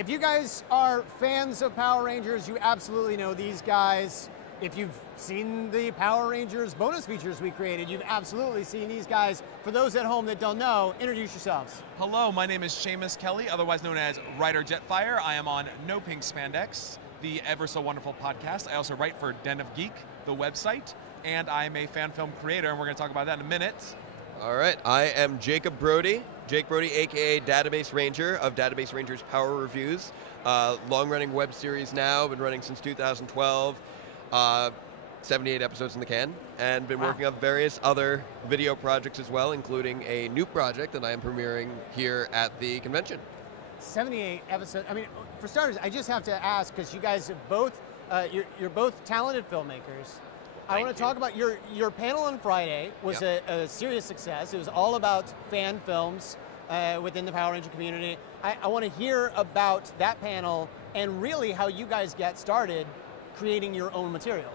If you guys are fans of Power Rangers, you absolutely know these guys. If you've seen the Power Rangers bonus features we created, you've absolutely seen these guys. For those at home that don't know, introduce yourselves. Hello, my name is Shamus Kelley, otherwise known as Ryder Jetfire. I am on No Pink Spandex, the ever so wonderful podcast. I also write for Den of Geek, the website, and I'm a fan film creator, and we're going to talk about that in a minute. All right, I am Jacob Brode, Jake Brode, aka Database Ranger of Database Ranger's Power Reviews. Long-running web series now, been running since 2012. 78 episodes in the can, and been working on various other video projects as well, including a new project that I am premiering here at the convention. 78 episodes. I mean, for starters, I just have to ask, because you guys have both, you're both talented filmmakers. I want to talk about your panel on Friday was a serious success. It was all about fan films within the Power Ranger community. I want to hear about that panel and really how you guys get started creating your own material.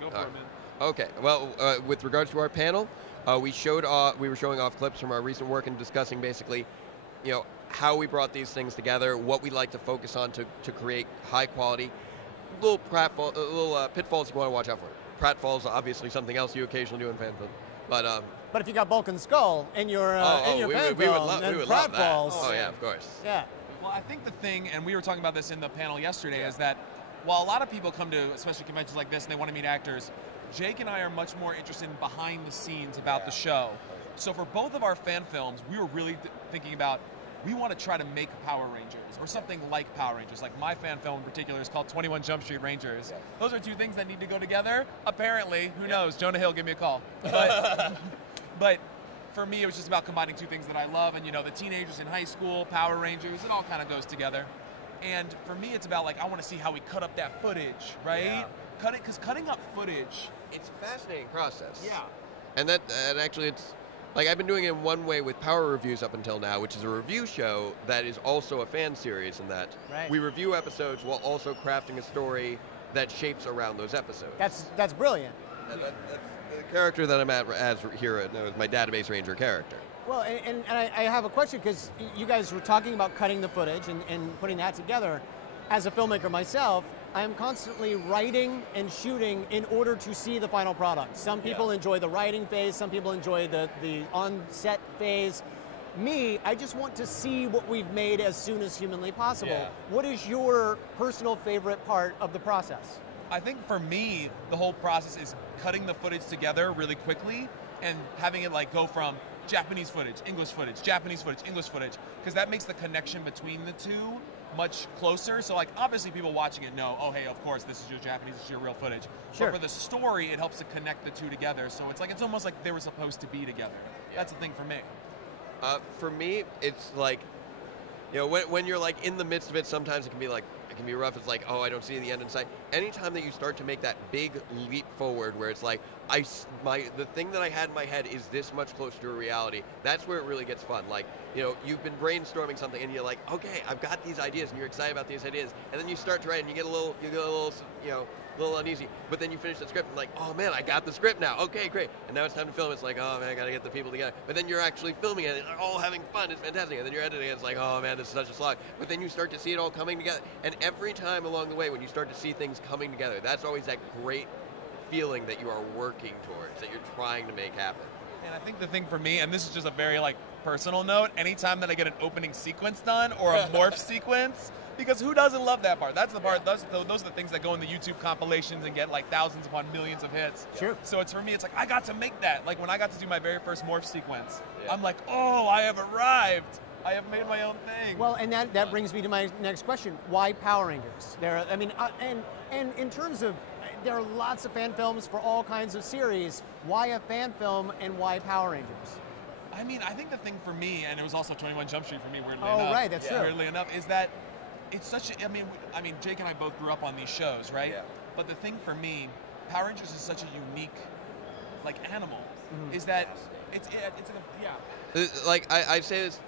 Go for it, man. Okay, well, with regards to our panel, we were showing off clips from our recent work and discussing basically, you know, how we brought these things together, what we like to focus on to create high quality, little pitfalls you want to watch out for. Pratfalls, obviously something else you occasionally do in fan film, but if you got Bulk and Skull in your fan film, we would love that. Oh yeah, of course. Yeah. Well, I think the thing, and we were talking about this in the panel yesterday, is that while a lot of people come to, especially conventions like this, and they want to meet actors, Jake and I are much more interested in behind the scenes about the show. So for both of our fan films, we were really thinking about, we want to try to make Power Rangers, or something like Power Rangers. Like my fan film in particular is called 21 Jump Street Rangers. Those are two things that need to go together. Apparently, who knows? Jonah Hill, give me a call. But for me, it was just about combining two things that I love, and you know, the teenagers in high school, Power Rangers, it all kind of goes together. And for me, it's about, like, I want to see how we cut up that footage, right? Yeah. Because cutting up footage, it's a fascinating process. Yeah. And actually, it's like I've been doing it in one way with Power Reviews up until now, which is a review show that is also a fan series, in that we review episodes while also crafting a story that shapes around those episodes. That's brilliant. That's the character that I'm at as here is my Database Ranger character. Well, and I have a question, because you guys were talking about cutting the footage and putting that together. As a filmmaker myself, I am constantly writing and shooting in order to see the final product. Some people enjoy the writing phase, some people enjoy the on-set phase. Me, I just want to see what we've made as soon as humanly possible. Yeah. What is your personal favorite part of the process? I think for me, the whole process is cutting the footage together really quickly and having it like go from Japanese footage, English footage, Japanese footage, English footage, because that makes the connection between the two much closer. So like obviously people watching it know, oh hey, of course this is your Japanese, this is your real footage. Sure. But for the story, it helps to connect the two together. So it's almost like they were supposed to be together. Yeah. That's the thing for me. For me, it's like, you know, when you're like in the midst of it, sometimes it can be like, it can be rough. It's like, oh, I don't see the end in sight. Anytime that you start to make that big leap forward where it's like, the thing that I had in my head is this much closer to a reality, that's where it really gets fun. Like, you know, you've been brainstorming something and you're like, okay, I've got these ideas, and you're excited about these ideas, and then you start to write and you get a little, you know, a little uneasy, but then you finish the script and like, oh man, I got the script now. Okay, great. And now it's time to film. It's like, oh man, I gotta get the people together. But then you're actually filming it and they're all having fun. It's fantastic. And then you're editing it. It's like, oh man, this is such a slog. But then you start to see it all coming together. And every time along the way, when you start to see things coming together, that's always that great feeling that you are working towards, that you're trying to make happen. And I think the thing for me, and this is just a very like personal note, anytime that I get an opening sequence done or a morph sequence, because who doesn't love that part? That's the part, those are the things that go in the YouTube compilations and get like thousands upon millions of hits. Sure. So it's for me, it's like, I got to make that. Like when I got to do my very first morph sequence, I'm like, oh, I have arrived. I have made my own thing. Well, and that brings me to my next question. Why Power Rangers? And in terms of, there are lots of fan films for all kinds of series. Why a fan film and why Power Rangers? I mean, I think the thing for me, and it was also 21 Jump Street for me, weirdly enough. Oh, right, that's true. Weirdly enough, is that it's such a, I mean, Jake and I both grew up on these shows, right? Yeah. But the thing for me, Power Rangers is such a unique, like, animal, is that it's like, I say this,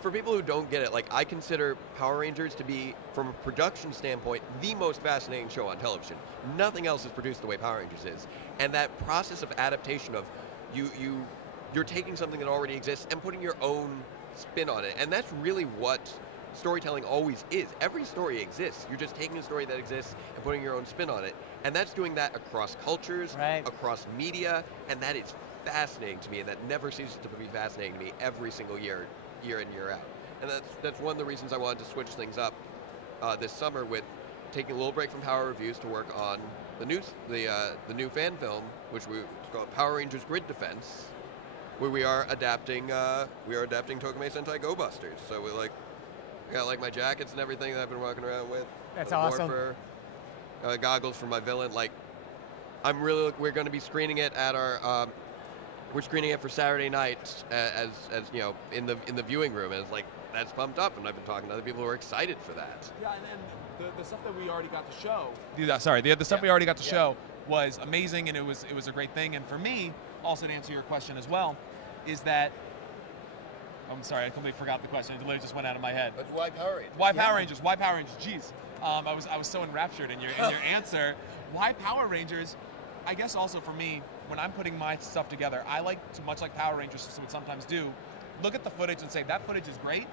for people who don't get it, like, I consider Power Rangers to be, from a production standpoint, the most fascinating show on television. Nothing else is produced the way Power Rangers is. And that process of adaptation of you're taking something that already exists and putting your own spin on it. And that's really what storytelling always is. Every story exists. You're just taking a story that exists and putting your own spin on it. And that's doing that across cultures, across media, and that is fascinating to me, and that never ceases to be fascinating to me every single year in, year out. And that's one of the reasons I wanted to switch things up this summer with taking a little break from Power Reviews to work on the new fan film, which it's called Power Rangers Grid Defense, where we are adapting Tokumei Sentai Go Busters. So I got like my jackets and everything that I've been walking around with. That's awesome. Warfare, goggles for my villain. Like, we're going to be screening it at our. We're screening it for Saturday night as you know, in the viewing room, and it's like, that's pumped up, and I've been talking to other people who are excited for that. Yeah, and the stuff that we already got to show. The stuff we already got to show was amazing, and it was a great thing. And for me, also to answer your question as well, is that I'm sorry, I completely forgot the question. It literally just went out of my head. But why Power Rangers? Why Power Rangers? Why Power Rangers? Jeez, I was so enraptured in your answer. Why Power Rangers? I guess also for me, when I'm putting my stuff together, I like to, much like Power Rangers would sometimes do, look at the footage and say, that footage is great,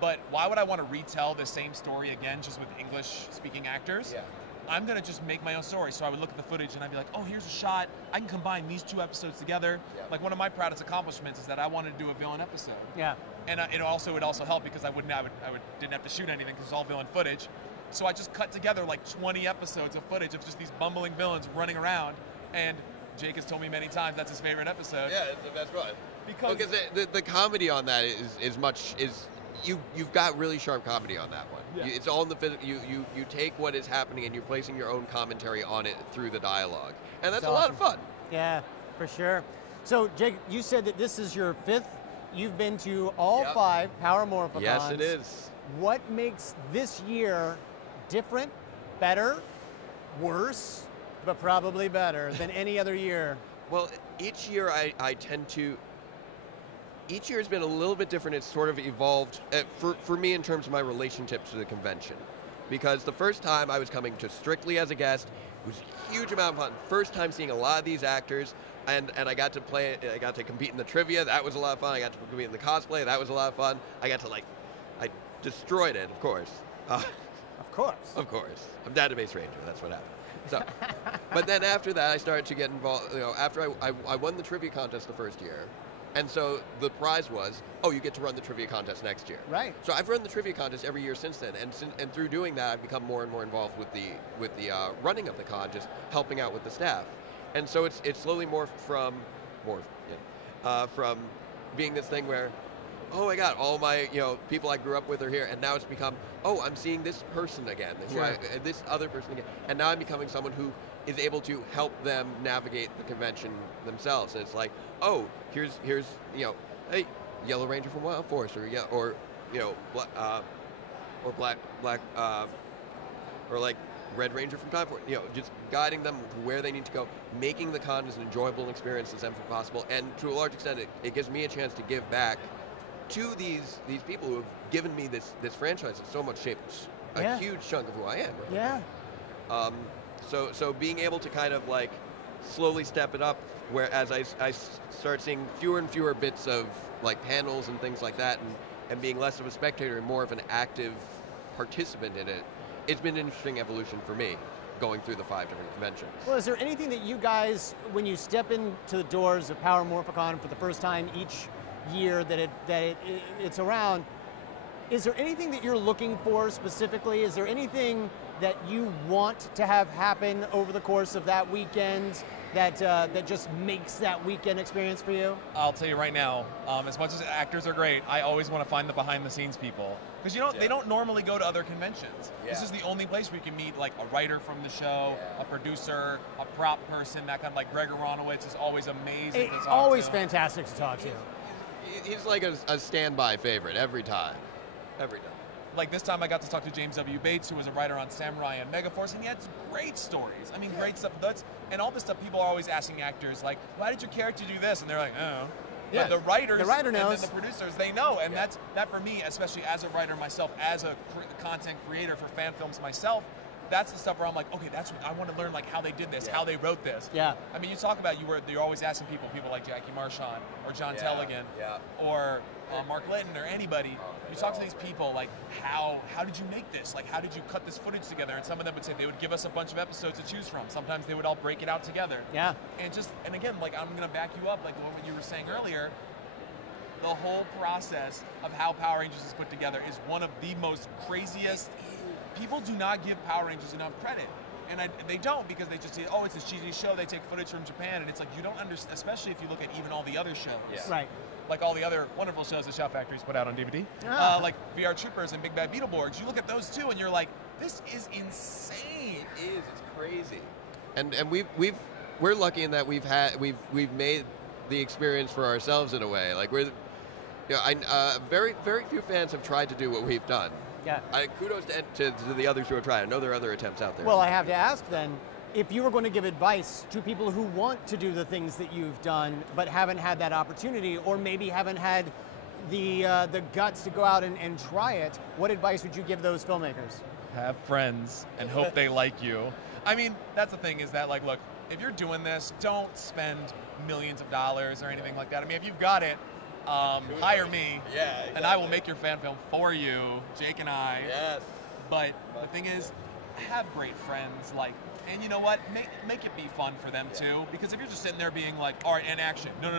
but why would I want to retell the same story again just with English-speaking actors? Yeah. I'm going to just make my own story. So I would look at the footage and I'd be like, oh, here's a shot. I can combine these two episodes together. Yeah. Like, one of my proudest accomplishments is that I wanted to do a villain episode. Yeah. And it would also help because I didn't have to shoot anything because it's all villain footage. So I just cut together like 20 episodes of footage of just these bumbling villains running around. And Jake has told me many times that's his favorite episode. Yeah, that's right. Because the comedy on that you've got really sharp comedy on that one. Yeah. It's all in the you take what is happening and you're placing your own commentary on it through the dialogue, and that's awesome. A lot of fun. Yeah, for sure. So Jake, you said that this is your 5th. You've been to all 5 Power Morphicons. Yes, it is. What makes this year different, better, worse, but probably better than any other year? Well, each year I tend to. Each year has been a little bit different. It's sort of evolved for me in terms of my relationship to the convention. Because the first time I was coming just strictly as a guest, it was a huge amount of fun. First time seeing a lot of these actors, and I got to compete in the trivia. That was a lot of fun. I got to compete in the cosplay. That was a lot of fun. I I destroyed it, of course. Of course. Of course. I'm Database Ranger. That's what happened. So, but then after that, I started to get involved. You know, after I won the trivia contest the first year. And so the prize was, you get to run the trivia contest next year. Right. So I've run the trivia contest every year since then, and through doing that, I've become more and more involved with the running of the con, just helping out with the staff. And so it's slowly morphed from being this thing where, oh my God, all my people I grew up with are here, and now it's become, I'm seeing this person again, this other person again, and now I'm becoming someone who is able to help them navigate the convention themselves. And it's like, here's hey, Yellow Ranger from Wild Force, or Black or like Red Ranger from Time Force. Just guiding them to where they need to go, making the con as an enjoyable experience as ever possible. And to a large extent, it gives me a chance to give back to these people who have given me this franchise that so much shaped a huge chunk of who I am. Really. Yeah. So being able to kind of like slowly step it up, whereas I start seeing fewer and fewer bits of like panels and things like that, and being less of a spectator and more of an active participant in it, it's been an interesting evolution for me, going through the 5 different conventions. Well, is there anything that you guys, when you step into the doors of Power Morphicon for the first time each year that it's around, is there anything that you're looking for specifically? Is there anything that you want to have happen over the course of that weekend that just makes that weekend experience for you? I'll tell you right now, as much as actors are great, I always want to find the behind-the-scenes people. Because they don't normally go to other conventions. Yeah. This is the only place where you can meet like a writer from the show, a producer, a prop person, that kind of like Greg Aronowitz is always amazing to talk to. Always fantastic to talk to. He's like a standby favorite every time. Every time. Like this time I got to talk to James W. Bates, who was a writer on Samurai and Megaforce, and he had great stories. I mean, great stuff. And all this stuff, people are always asking actors, like, why did your character do this? And they're like, oh. Yeah. But the writer knows. And then the producers, they know. And that for me, especially as a writer myself, as a content creator for fan films myself, that's the stuff where I'm like, okay, that's what I want to learn, like how they did this, how they wrote this. Yeah. I mean, you talk about you're always asking people like Jackie Marchand or John Telligan or Mark Litton or anybody. You talk to these people like, how did you make this? Like, how did you cut this footage together? And some of them would say they would give us a bunch of episodes to choose from. Sometimes they would all break it out together. Yeah. And again, like I'm gonna back you up, like what you were saying earlier. The whole process of how Power Rangers is put together is one of the most craziest. People do not give Power Rangers enough credit. And they don't, because they just say, oh, it's a cheesy show, they take footage from Japan, and it's like, you don't understand, especially if you look at even all the other shows. Yeah. Right. Like all the other wonderful shows that Shout Factory's put out on DVD. Like VR Troopers and Big Bad Beetleborgs. You look at those two and you're like, this is insane. It is, it's crazy. And we're lucky in that we've made the experience for ourselves in a way. Like very few fans have tried to do what we've done. Yeah. Kudos to the others who are trying. I know there are other attempts out there. Well, I have to ask then, if you were going to give advice to people who want to do the things that you've done but haven't had that opportunity, or maybe haven't had the guts to go out and try it, what advice would you give those filmmakers? Have friends and hope they like you. I mean, that's the thing, is that, like, look, if you're doing this, don't spend millions of dollars or anything like that. I mean, if you've got it, hire me, and I will make your fan film for you, Jake and I. Yes. But the thing is, have great friends, like, and you know what? Make it be fun for them too. Because if you're just sitting there being like, all right, and action, no,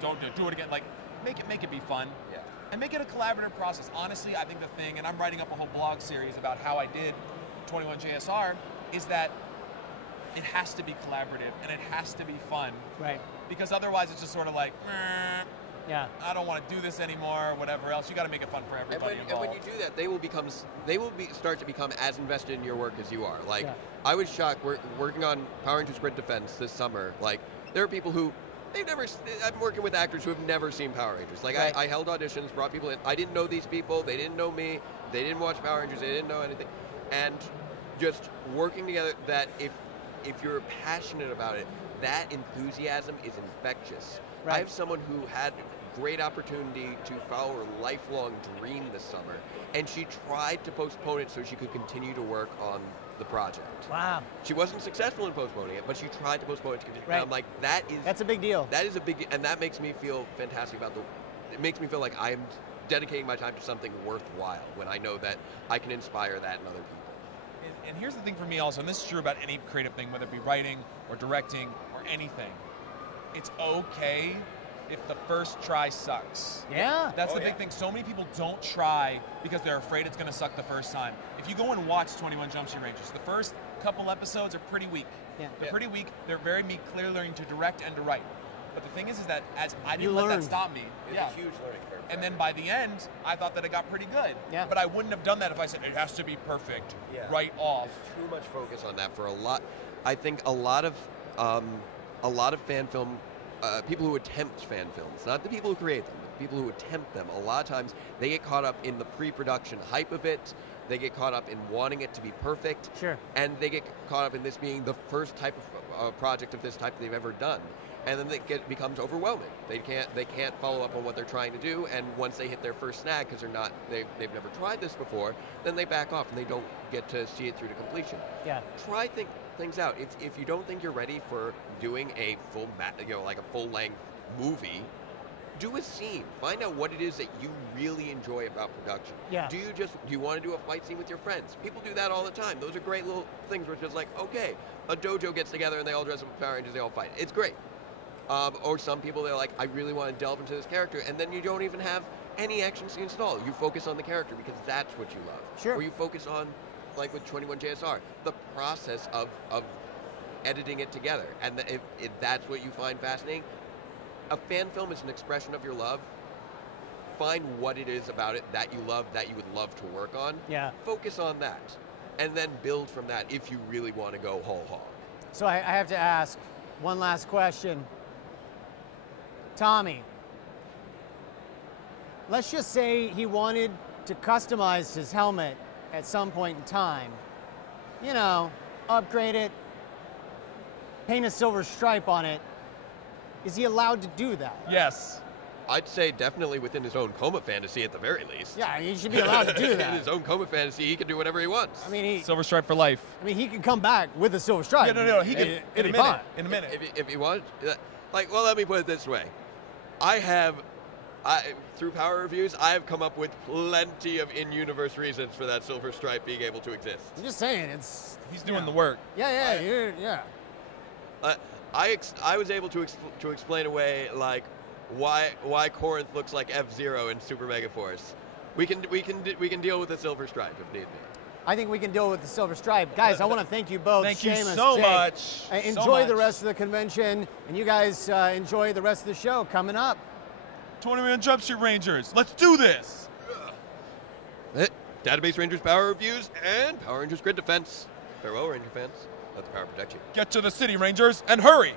don't do it again. Like, make it be fun, and make it a collaborative process. Honestly, I think the thing, and I'm writing up a whole blog series about how I did 21 JSR, is that it has to be collaborative and it has to be fun. Right. Because otherwise, it's just sort of like, yeah, I don't want to do this anymore, or whatever else. You got to make it fun for everybody involved. And when you do that, they will start to become as invested in your work as you are. Like, I was shocked. We're working on Power Rangers Grid Defense this summer. Like, there are people who I'm working with actors who have never seen Power Rangers. Like, I held auditions, brought people in. I didn't know these people. They didn't know me. They didn't watch Power Rangers. They didn't know anything. And just working together, that if you're passionate about it, that enthusiasm is infectious. Right. I have someone who had great opportunity to follow her lifelong dream this summer, and she tried to postpone it so she could continue to work on the project. Wow. She wasn't successful in postponing it, but she tried to postpone it to continue. Right. And I'm like, that's a big deal. That is a big, and that makes me feel fantastic about it makes me feel like I'm dedicating my time to something worthwhile when I know that I can inspire that in other people. And here's the thing for me also, and this is true about any creative thing, whether it be writing or directing or anything. It's okay if the first try sucks. Yeah. That's the big thing. So many people don't try because they're afraid it's going to suck the first time. If you go and watch 21 Jump Street Rangers, the first couple episodes are pretty weak. Yeah. They're pretty weak. They're very me clearly learning to direct and to write. But the thing is that as I didn't let that stop me. It's a huge learning curve. And then by the end, I thought that it got pretty good. Yeah. But I wouldn't have done that if I said it has to be perfect right off. There's too much focus on that for a lot. I think a lot of fan film, people who attempt fan films, not the people who create them, but the people who attempt them, a lot of times they get caught up in the pre-production hype of it. They get caught up in wanting it to be perfect. Sure. And they get caught up in this being the first type of project of this type they've ever done. And then it becomes overwhelming. They can't follow up on what they're trying to do, and once they hit their first snag because they've never tried this before, then they back off and they don't get to see it through to completion. Yeah. Try things out. If you don't think you're ready for doing a full like a full-length movie, do a scene. Find out what it is that you really enjoy about production. Yeah. Do you want to do a fight scene with your friends? People do that all the time. Those are great little things where it's just like, okay, a dojo gets together and they all dress up in Power Rangers, they all fight. It's great. Or some people, they're like, I really want to delve into this character, and then you don't even have any action scenes at all. You focus on the character because that's what you love. Sure. Or you focus on, like with 21 JSR, the process of editing it together. And if that's what you find fascinating, a fan film is an expression of your love. Find what it is about it that you love, that you would love to work on. Yeah. Focus on that. And then build from that if you really want to go whole hog. So I have to ask one last question. Tommy, let's just say he wanted to customize his helmet at some point in time. You know, upgrade it, paint a silver stripe on it. Is he allowed to do that? Yes. I'd say definitely within his own coma fantasy at the very least. Yeah, he should be allowed to do that. In his own coma fantasy, he can do whatever he wants. I mean, Silver Stripe for life. I mean, he can come back with a silver stripe. Yeah, no, he can. In a minute. In a minute. If he wants, like, well, let me put it this way. Through Power reviews, I have come up with plenty of in-universe reasons for that silver stripe being able to exist. I'm just saying, he's doing the work. Yeah. I was able to explain away like why Corinth looks like F-Zero in Super Mega Force. We can deal with the silver stripe if need be. I think we can deal with the silver stripe. Guys, I want to thank you both. Thank you Shamus, so Jake. much. Enjoy the rest of the convention, and you guys enjoy the rest of the show coming up. 21 Jump Street Rangers. Let's do this. Database Rangers Power Reviews and Power Rangers Grid Defense. Farewell, Ranger fans. Let the power protect you. Get to the city, Rangers, and hurry.